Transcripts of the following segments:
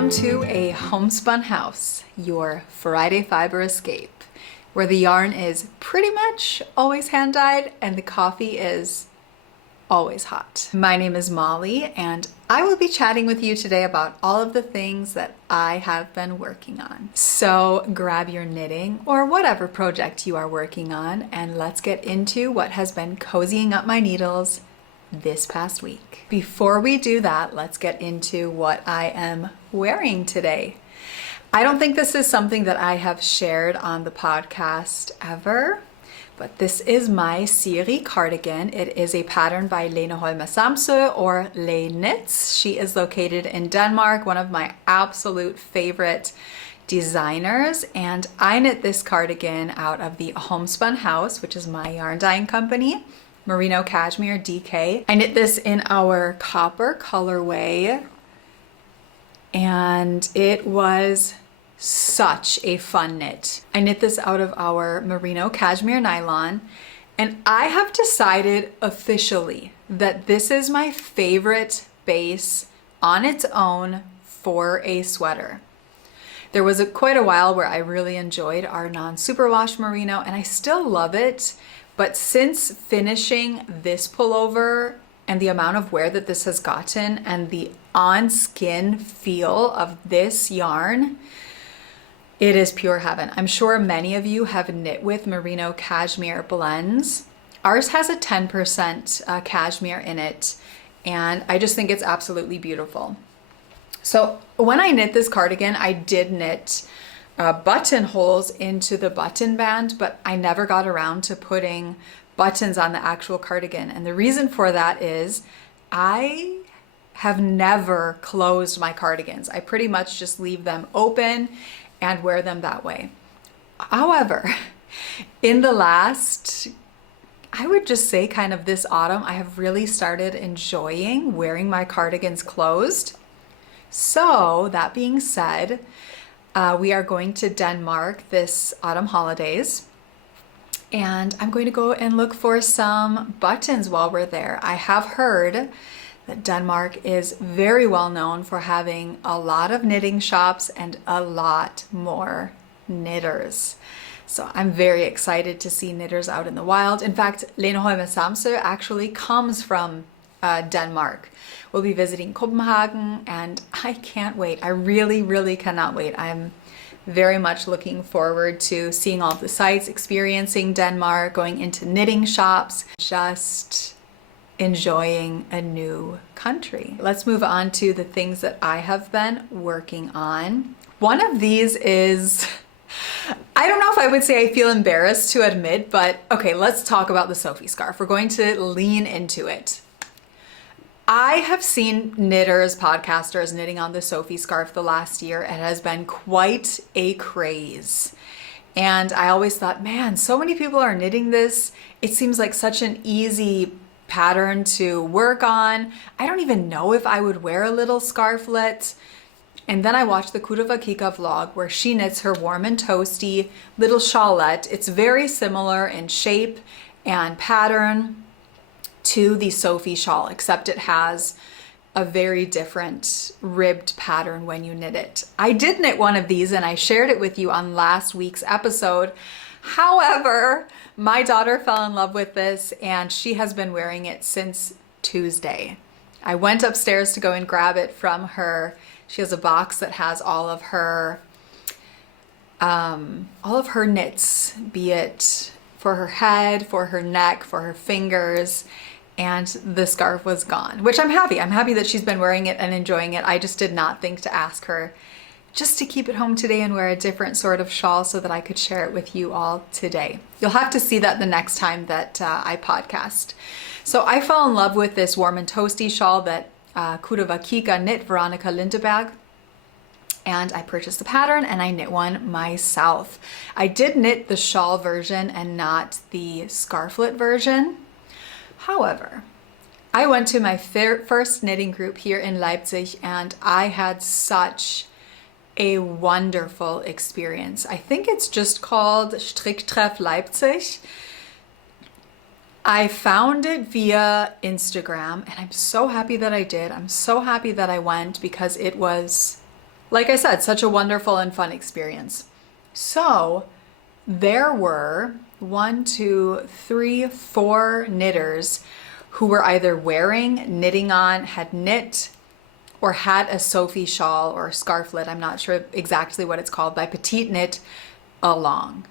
Welcome to a homespun house, your Friday fiber escape, where the yarn is pretty much always hand dyed and the coffee is always hot. My name is Molly and I will be chatting with you today about all of the things that I have been working on. So grab your knitting or whatever project you are working on and let's get into what has been cozying up my needles this past week. Before we do that, let's get into what I am wearing today. I don't think this is something that I have shared on the podcast ever, but this is my Siri cardigan. It is a pattern by Lene Holme-Samsø or Le Knits. She is located in Denmark, one of my absolute favorite designers, and I knit this cardigan out of the Homespun House, which is my yarn dyeing company. Merino Cashmere DK. I knit this in our copper colorway and it was such a fun knit. I knit this out of our Merino Cashmere nylon and I have decided officially that this is my favorite base on its own for a sweater. There was quite a while where I really enjoyed our non-superwash merino and I still love it. But since finishing this pullover and the amount of wear that this has gotten and the on-skin feel of this yarn, it is pure heaven. I'm sure many of you have knit with merino cashmere blends. Ours has a 10% cashmere in it, and I just think it's absolutely beautiful. So when I knit this cardigan, I did knit buttonholes into the button band, but I never got around to putting buttons on the actual cardigan. And the reason for that is I have never closed my cardigans. I pretty much just leave them open and wear them that way. However, in the last, I would just say kind of this autumn, I have really started enjoying wearing my cardigans closed. So that being said, we are going to Denmark this autumn holidays and I'm going to go and look for some buttons while we're there. I have heard that Denmark is very well known for having a lot of knitting shops and a lot more knitters. So I'm very excited to see knitters out in the wild. In fact, Lene Holme-Samsø actually comes from Denmark. We'll be visiting Copenhagen and I can't wait. I really cannot wait. I'm very much looking forward to seeing all the sights, experiencing Denmark, going into knitting shops, just enjoying a new country. Let's move on to the things that I have been working on. One of these is, I don't know if I would say I feel embarrassed to admit, but okay, let's talk about the Sophie scarf. We're going to lean into it. I have seen knitters, podcasters knitting on the Sophie scarf the last year. It has been quite a craze. And I always thought, man, so many people are knitting this. It seems like such an easy pattern to work on. I don't even know if I would wear a little scarflet. And then I watched the Kurava Kika vlog where she knits her warm and toasty little shawlette. It's very similar in shape and pattern to the Sophie shawl, except it has a very different ribbed pattern when you knit it. I did knit one of these and I shared it with you on last week's episode. However, my daughter fell in love with this and she has been wearing it since Tuesday. I went upstairs to go and grab it from her. She has a box that has all of her knits, be it for her head, for her neck, for her fingers, and the scarf was gone, which I'm happy. I'm happy that she's been wearing it and enjoying it. I just did not think to ask her just to keep it home today and wear a different sort of shawl so that I could share it with you all today. You'll have to see that the next time that I podcast. So I fell in love with this warm and toasty shawl that Kurava Kika knit, Veronica Lindeberg. And I purchased the pattern and I knit one myself. I did knit the shawl version and not the scarflet version. However, I went to my first knitting group here in Leipzig and I had such a wonderful experience. I think it's just called Stricktreff Leipzig. I found it via Instagram and I'm so happy that I did. I'm so happy that I went because it was like I said, such a wonderful and fun experience. So there were 1, 2, 3, 4 knitters who were either wearing, knitting on, had knit, or had a Sophie shawl or scarflet, I'm not sure exactly what it's called, by Petite Knit along.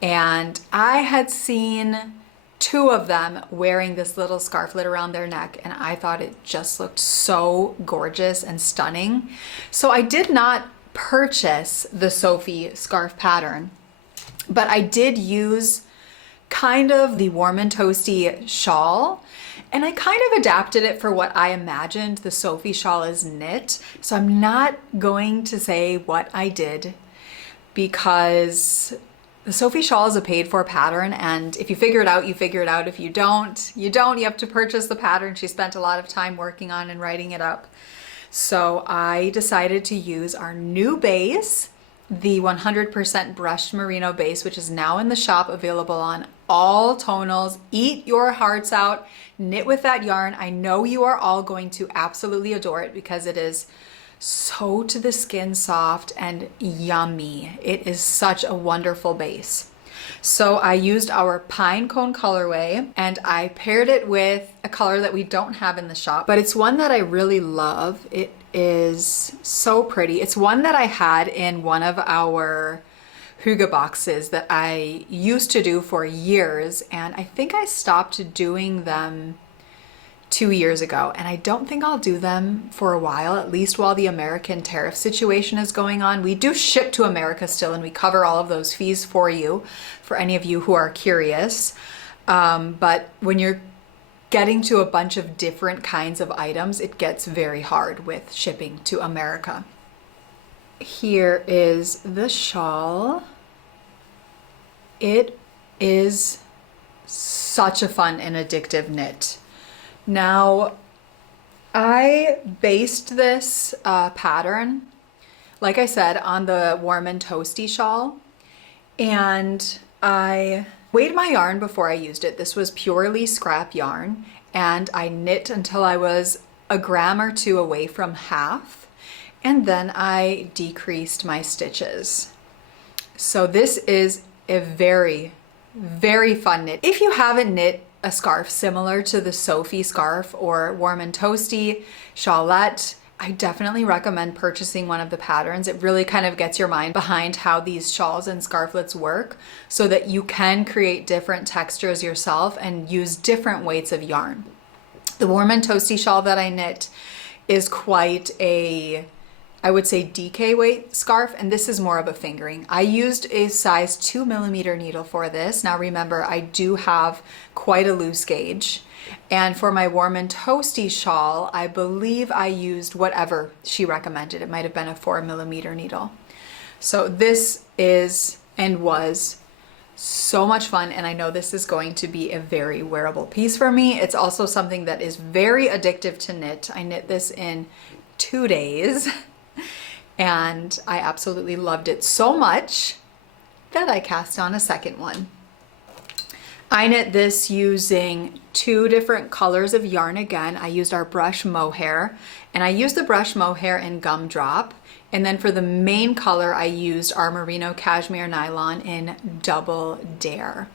And I had seen 2 of them wearing this little scarflet around their neck, and I thought it just looked so gorgeous and stunning. So I did not purchase the Sophie scarf pattern, but I did use kind of the warm and toasty shawl, and I kind of adapted it for what I imagined the Sophie shawl is knit. So I'm not going to say what I did, because the Sophie shawl is a paid for pattern, and if you figure it out, you figure it out. If you don't, you don't. You have to purchase the pattern. She spent a lot of time working on and writing it up. So I decided to use our new base, the 100% brushed merino base, which is now in the shop, available on all tonals. Eat your hearts out, knit with that yarn. I know you are all going to absolutely adore it because it is so to the skin soft and yummy. It is such a wonderful base. So I used our pine cone colorway, and I paired it with a color that we don't have in the shop, but it's one that I really love. It is so pretty. It's one that I had in one of our Hygge boxes that I used to do for years, and I think I stopped doing them 2 years ago, and I don't think I'll do them for a while, at least while the American tariff situation is going on. We do ship to America still, and we cover all of those fees for you, for any of you who are curious. But when you're getting to a bunch of different kinds of items, it gets very hard with shipping to America. Here is the shawl. It is such a fun and addictive knit. Now, I based this pattern, like I said, on the warm and toasty shawl, and I weighed my yarn before I used it. This was purely scrap yarn, and I knit until I was a gram or 2 away from half, and then I decreased my stitches. So this is a very, very fun knit. If you haven't knit a scarf similar to the Sophie scarf or warm and toasty shawlette, I definitely recommend purchasing one of the patterns. It really kind of gets your mind behind how these shawls and scarflets work, so that you can create different textures yourself and use different weights of yarn. The warm and toasty shawl that I knit is quite a, I would say, DK weight scarf, and this is more of a fingering. I used a size 2mm needle for this. Now remember, I do have quite a loose gauge. And for my warm and toasty shawl, I believe I used whatever she recommended. It might have been a 4mm needle. So this is and was so much fun, and I know this is going to be a very wearable piece for me. It's also something that is very addictive to knit. I knit this in 2 days. And I absolutely loved it so much that I cast on a second one. I knit this using 2 different colors of yarn again. I used our brush mohair, and I used the brush mohair in Gumdrop. And then for the main color, I used our merino cashmere nylon in Double Dare.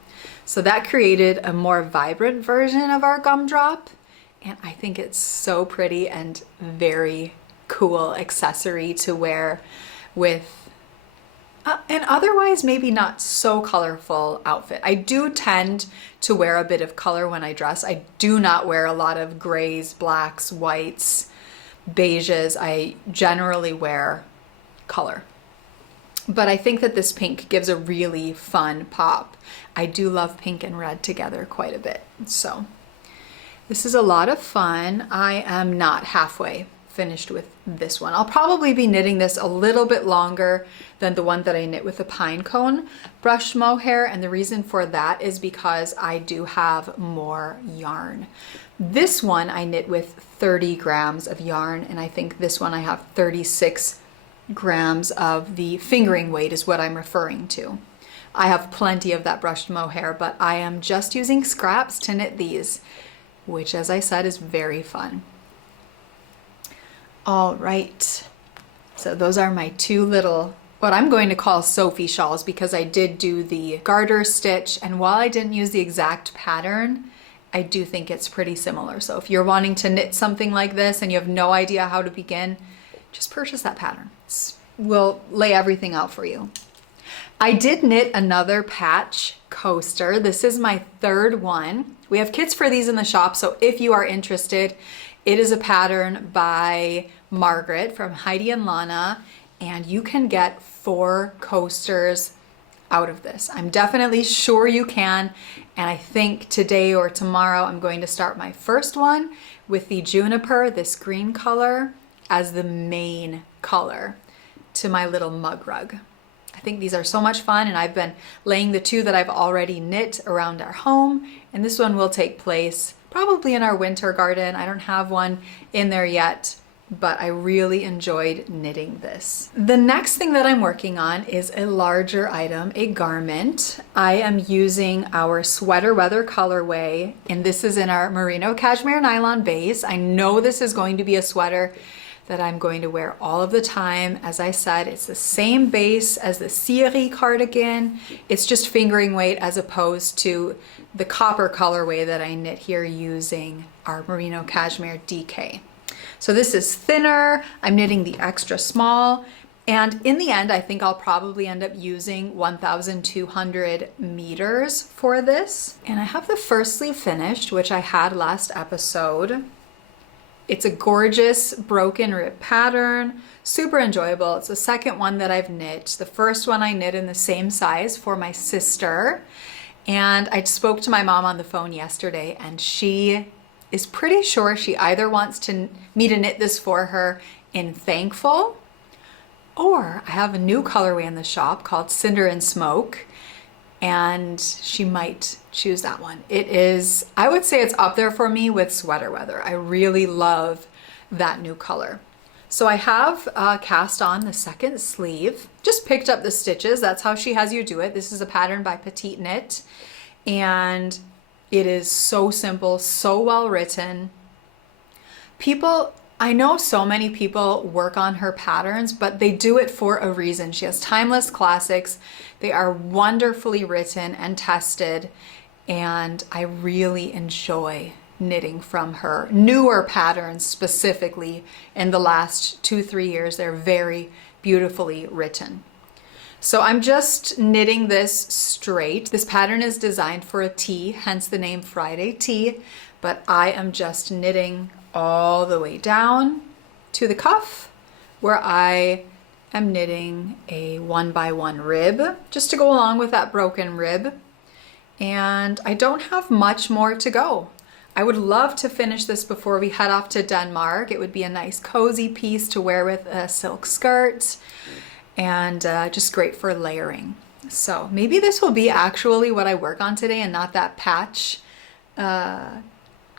So that created a more vibrant version of our Gumdrop. And I think it's so pretty and very cool accessory to wear with an otherwise maybe not so colorful outfit. I do tend to wear a bit of color when I dress. I do not wear a lot of grays, blacks, whites, beiges. I generally wear color. But I think that this pink gives a really fun pop. I do love pink and red together quite a bit. So this is a lot of fun. I am not halfway finished with this one. I'll probably be knitting this a little bit longer than the one that I knit with the pine cone brushed mohair, and the reason for that is because I do have more yarn. This one I knit with 30 grams of yarn, and I think this one I have 36 grams of the fingering weight is what I'm referring to. I have plenty of that brushed mohair, but I am just using scraps to knit these, which, as I said, is very fun. All right, So those are my two little, what I'm going to call Sophie shawls, because I did do the garter stitch, and while I didn't use the exact pattern, I do think it's pretty similar. So if you're wanting to knit something like this and you have no idea how to begin, just purchase that pattern. We'll lay everything out for you. I did knit another patch coaster. This is my third one. We have kits for these in the shop, so if you are interested, it is a pattern by Margaret from Heidi and Lana, and you can get 4 coasters out of this. I'm definitely sure you can, and I think today or tomorrow I'm going to start my first one with the juniper, this green color, as the main color to my little mug rug. I think these are so much fun, and I've been laying the 2 that I've already knit around our home, and this one will take place probably in our winter garden. I don't have one in there yet, but I really enjoyed knitting this. The next thing that I'm working on is a larger item, a garment. I am using our sweater weather colorway, and this is in our merino cashmere nylon base. I know this is going to be a sweater that I'm going to wear all of the time. As I said, it's the same base as the Cinder cardigan. It's just fingering weight as opposed to the copper colorway that I knit here using our merino cashmere DK. So this is thinner. I'm knitting the extra small. And in the end, I think I'll probably end up using 1,200 meters for this. And I have the first sleeve finished, which I had last episode. It's a gorgeous broken rib pattern, super enjoyable. It's the second one that I've knit. The first one I knit in the same size for my sister. And I spoke to my mom on the phone yesterday, and she is pretty sure she either wants me to knit this for her in Thankful, or I have a new colorway in the shop called Cinder Smoke, and she might choose that one. It is, I would say it's up there for me with sweater weather. I really love that new color. So I have cast on the second sleeve, just picked up the stitches. That's how she has you do it. This is a pattern by Petite Knit, and it is so simple, so well written. I know so many people work on her patterns, but they do it for a reason. She has timeless classics. They are wonderfully written and tested, and I really enjoy knitting from her newer patterns, specifically in the last 2-3 years. They're very beautifully written. So I'm just knitting this straight. This pattern is designed for a tee, hence the name Friday Tee, but I am just knitting all the way down to the cuff, where I am knitting a 1x1 rib just to go along with that broken rib. And I don't have much more to go. I would love to finish this before we head off to Denmark. It would be a nice cozy piece to wear with a silk skirt, and just great for layering. So maybe this will be actually what I work on today and not that patch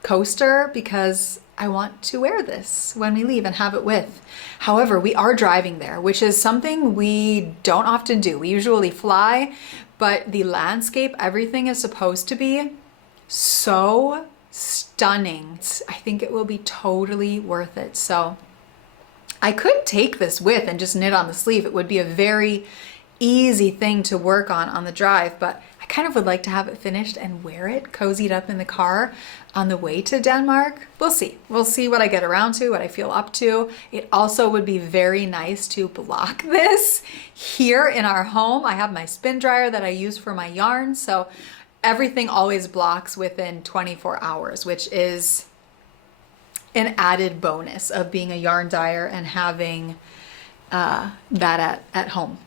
coaster, because I want to wear this when we leave and have it with. However, we are driving there, which is something we don't often do. We usually fly, but the landscape, everything is supposed to be so stunning. I think it will be totally worth it. So I could take this with and just knit on the sleeve. It would be a very easy thing to work on the drive, but I kind of would like to have it finished and wear it cozied up in the car on the way to Denmark. We'll see. We'll see what I get around to, what I feel up to. It also would be very nice to block this here in our home. I have my spin dryer that I use for my yarn, so everything always blocks within 24 hours, which is an added bonus of being a yarn dyer and having that at home.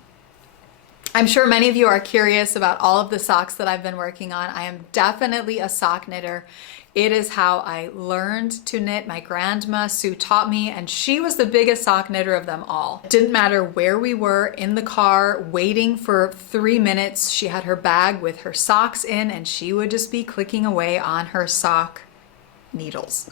I'm sure many of you are curious about all of the socks that I've been working on. I am definitely a sock knitter. It is how I learned to knit. My grandma, Sue, taught me, and she was the biggest sock knitter of them all. It didn't matter where we were in the car waiting for 3 minutes. She had her bag with her socks in, and she would just be clicking away on her sock needles.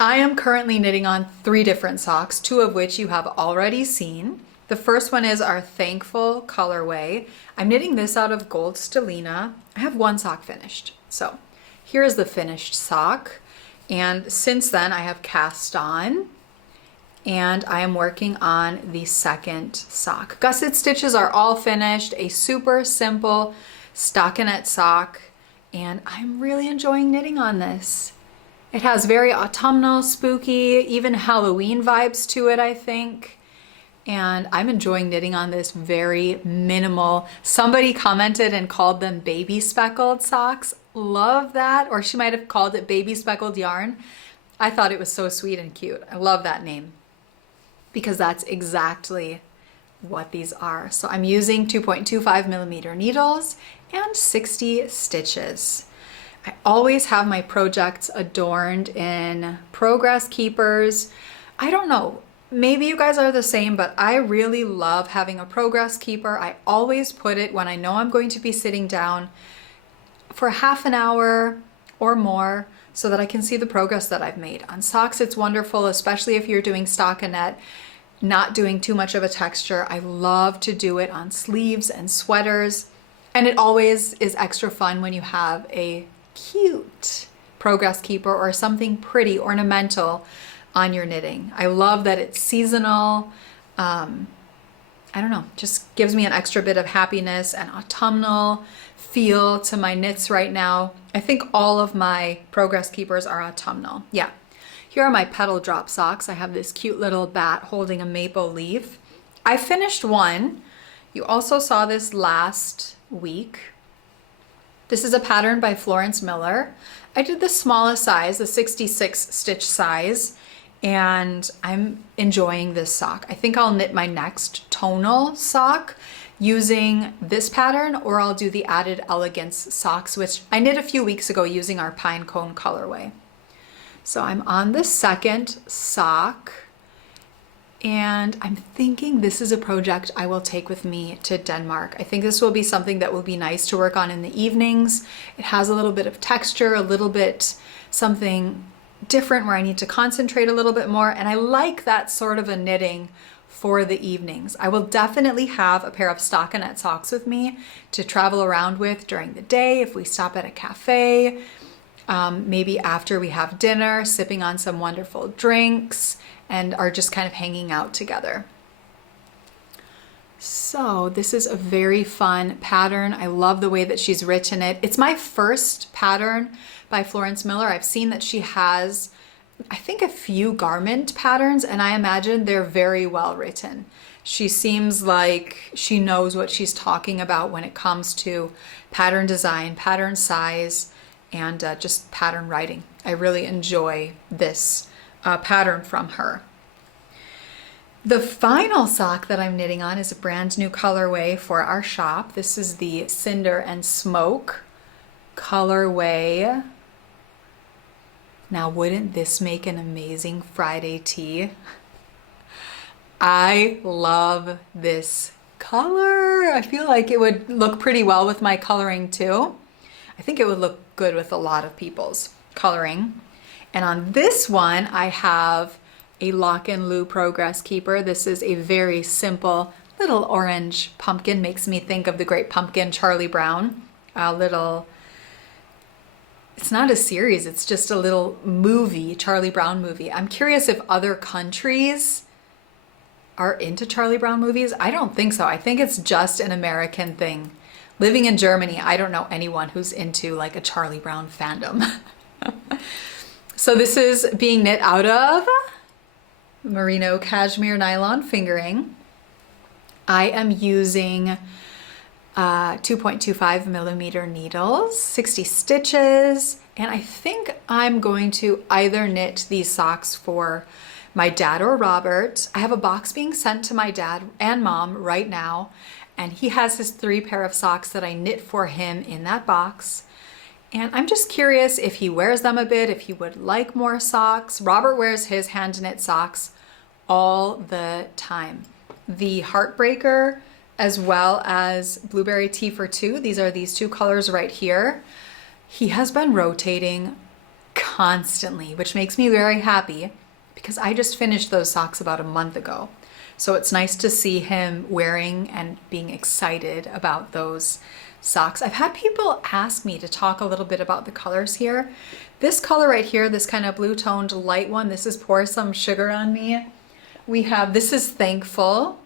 I am currently knitting on 3 different socks, 2 of which you have already seen. The first one is our Thankful colorway. I'm knitting this out of Gold Stellina. I have 1 sock finished. So here is the finished sock. And since then I have cast on and I am working on the second sock. Gusset stitches are all finished, a super simple stockinette sock, and I'm really enjoying knitting on this. It has very autumnal, spooky, even Halloween vibes to it, I think. And I'm enjoying knitting on this very minimal. Somebody commented and called them baby speckled socks. Love that. Or she might have called it baby speckled yarn. I thought it was so sweet and cute. I love that name because that's exactly what these are. So I'm using 2.25 millimeter needles and 60 stitches. I always have my projects adorned in progress keepers. I don't know, maybe you guys are the same, but I really love having a progress keeper. I always put it when I know I'm going to be sitting down for half an hour or more so that I can see the progress that I've made. On socks, it's wonderful, especially if you're doing stockinette, not doing too much of a texture. I love to do it on sleeves and sweaters. And it always is extra fun when you have a cute progress keeper or something pretty ornamental on your knitting. I love that it's seasonal. I don't know, just gives me an extra bit of happiness and autumnal feel to my knits right now. I think all of my progress keepers are autumnal. Yeah. Here are my petal drop socks. I have this cute little bat holding a maple leaf. I finished one. You also saw this last week. This is a pattern by Florence Miller. I did the smallest size, the 66 stitch size, and I'm enjoying this sock. I think I'll knit my next tonal sock using this pattern, or I'll do the Added Elegance socks, which I knit a few weeks ago using our pine cone colorway. So I'm on the second sock, and I'm thinking this is a project I will take with me to Denmark. I think this will be something that will be nice to work on in the evenings. It has a little bit of texture, a little bit something different where I need to concentrate a little bit more, and I like that sort of a knitting for the evenings. I will definitely have a pair of stockinette socks with me to travel around with during the day if we stop at a cafe, maybe after we have dinner, sipping on some wonderful drinks, and are just kind of hanging out together. So this is a very fun pattern. I love the way that she's written it. It's my first pattern by Florence Miller. I've seen that she has, I think, a few garment patterns, and I imagine they're very well written. She seems like she knows what she's talking about when it comes to pattern design, pattern size, and just pattern writing. I really enjoy this pattern from her. The final sock that I'm knitting on is a brand new colorway for our shop. This is the Cinder Smoke colorway. Now, wouldn't this make an amazing Friday tee? I love this color. I feel like it would look pretty well with my coloring too. I think it would look good with a lot of people's coloring. And on this one, I have a Lock and Loo Progress Keeper. This is a very simple little orange pumpkin. Makes me think of the Great Pumpkin, Charlie Brown. It's not a series, it's just a little movie, Charlie Brown movie. I'm curious if other countries are into Charlie Brown movies. I don't think so. I think it's just an American thing. Living in Germany, I don't know anyone who's into like a Charlie Brown fandom. So this is being knit out of merino cashmere nylon fingering. I am using 2.25 millimeter needles, 60 stitches, and I think I'm going to either knit these socks for my dad or Robert. I have a box being sent to my dad and mom right now, and he has his 3 pair of socks that I knit for him in that box. And I'm just curious if he wears them a bit, if he would like more socks. Robert wears his hand knit socks all the time. The Heartbreaker as well as Blueberry Tea for Two, these are these 2 colors right here. He has been rotating constantly, which makes me very happy because I just finished those socks about a month ago. So it's nice to see him wearing and being excited about those socks. I've had people ask me to talk a little bit about the colors here. This color right here, this kind of blue toned light one, this is Pour Some Sugar on Me. We have, this is Thankful.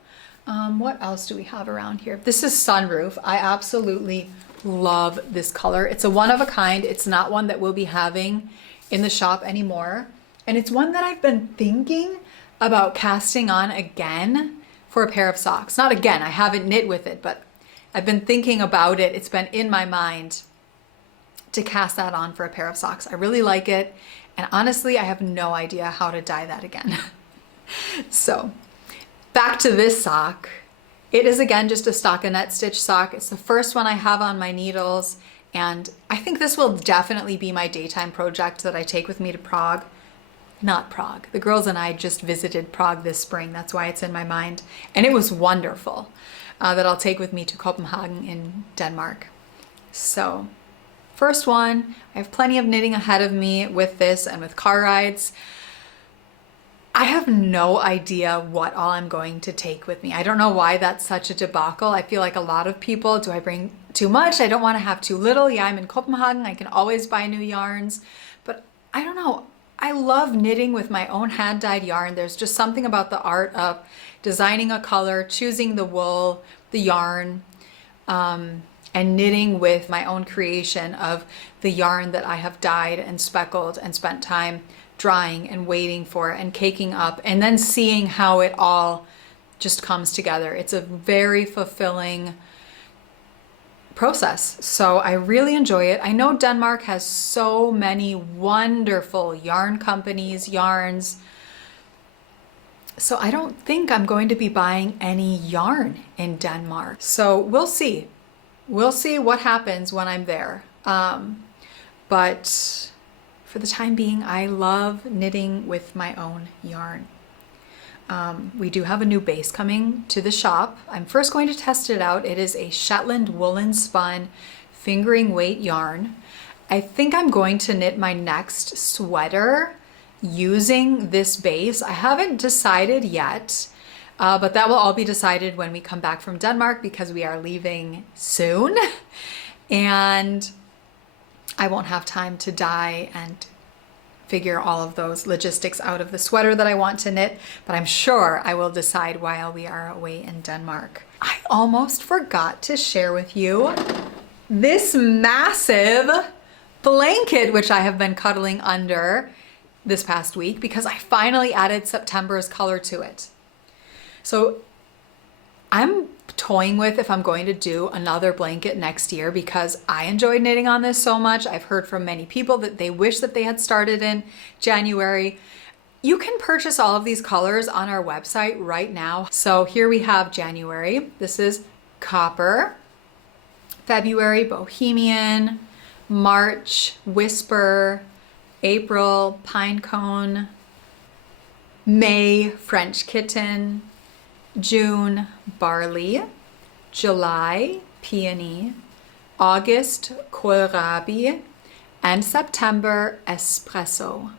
What else do we have around here? This is Sunroof. I absolutely love this color. It's a one of a kind. It's not one that we'll be having in the shop anymore. And it's one that I've been thinking about casting on again for a pair of socks. Not again, I haven't knit with it, but I've been thinking about it. It's been in my mind to cast that on for a pair of socks. I really like it. And honestly, I have no idea how to dye that again. So back to this sock. It is again just a stockinette stitch sock. It's the first one I have on my needles. And I think this will definitely be my daytime project that I take with me to Prague. Not Prague. The girls and I just visited Prague this spring. That's why it's in my mind. And it was wonderful that I'll take with me to Copenhagen in Denmark. So first one, I have plenty of knitting ahead of me with this and with car rides. I have no idea what all I'm going to take with me. I don't know why that's such a debacle. I feel like a lot of people, do I bring too much? I don't want to have too little. Yeah, I'm in Copenhagen. I can always buy new yarns, but I don't know. I love knitting with my own hand-dyed yarn. There's just something about the art of designing a color, choosing the wool, the yarn, and knitting with my own creation of the yarn that I have dyed and speckled and spent time drying and waiting for and caking up, and then seeing how it all just comes together. It's a very fulfilling process. So I really enjoy it. I know Denmark has so many wonderful yarn companies, yarns. So I don't think I'm going to be buying any yarn in Denmark. So we'll see. We'll see what happens when I'm there. But for the time being, I love knitting with my own yarn. We do have a new base coming to the shop. I'm first going to test it out. It is a Shetland woolen spun fingering weight yarn. I think I'm going to knit my next sweater using this base. I haven't decided yet, but that will all be decided when we come back from Denmark because we are leaving soon. And I won't have time to dye and figure all of those logistics out of the sweater that I want to knit, but I'm sure I will decide while we are away in Denmark. I almost forgot to share with you this massive blanket, which I have been cuddling under this past week because I finally added September's color to it. So I'm toying with if I'm going to do another blanket next year because I enjoyed knitting on this so much. I've heard from many people that they wish that they had started in January. You can purchase all of these colors on our website right now. So here we have January. This is Copper. February, Bohemian. March, Whisper. April, Pinecone. May, French Kitten. June, Barley. July, Peony. August, Kohlrabi. And September, Espresso.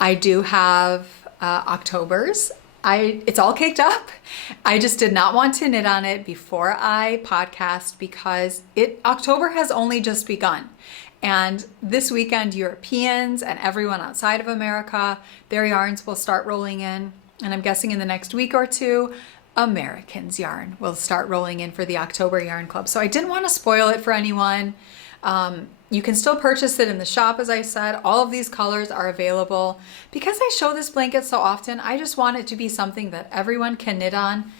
I do have October's. It's all caked up. I just did not want to knit on it before I podcast because October has only just begun. And this weekend, Europeans and everyone outside of America, their yarns will start rolling in. And I'm guessing in the next week or two, Americans yarn will start rolling in for the October Yarn Club. So I didn't want to spoil it for anyone. You can still purchase it in the shop, as I said. All of these colors are available. Because I show this blanket so often, I just want it to be something that everyone can knit on.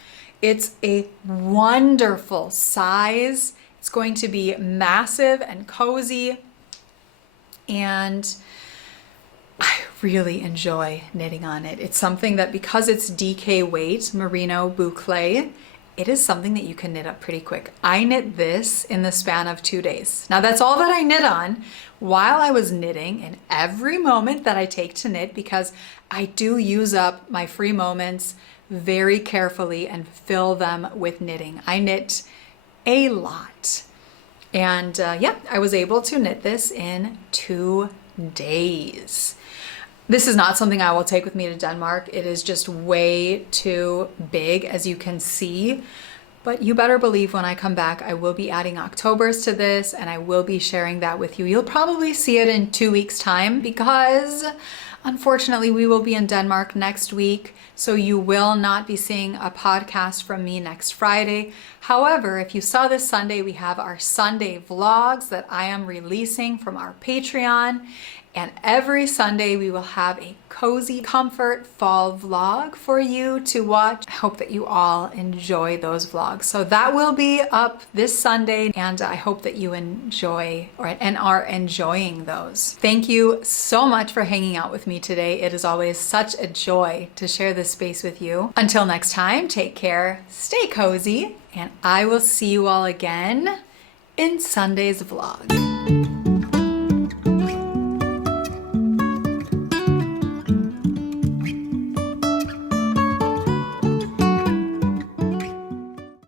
It's a wonderful size. It's going to be massive and cozy. And I really enjoy knitting on it. It's something that, because it's DK weight, merino boucle, it is something that you can knit up pretty quick. I knit this in the span of 2 days. Now that's all that I knit on while I was knitting, in every moment that I take to knit, because I do use up my free moments very carefully and fill them with knitting. I knit a lot. And yeah, I was able to knit this in 2 days. This is not something I will take with me to Denmark. It is just way too big, as you can see. But you better believe when I come back, I will be adding Octobers to this and I will be sharing that with you. You'll probably see it in 2 weeks' time because Unfortunately, we will be in Denmark next week, so you will not be seeing a podcast from me next Friday. However, if you saw this Sunday, we have our Sunday vlogs that I am releasing from our Patreon. And every Sunday we will have a cozy comfort fall vlog for you to watch. I hope that you all enjoy those vlogs. So that will be up this Sunday, and I hope that you enjoy and are enjoying those. Thank you so much for hanging out with me today. It is always such a joy to share this space with you. Until next time, take care, stay cozy, and I will see you all again in Sunday's vlog.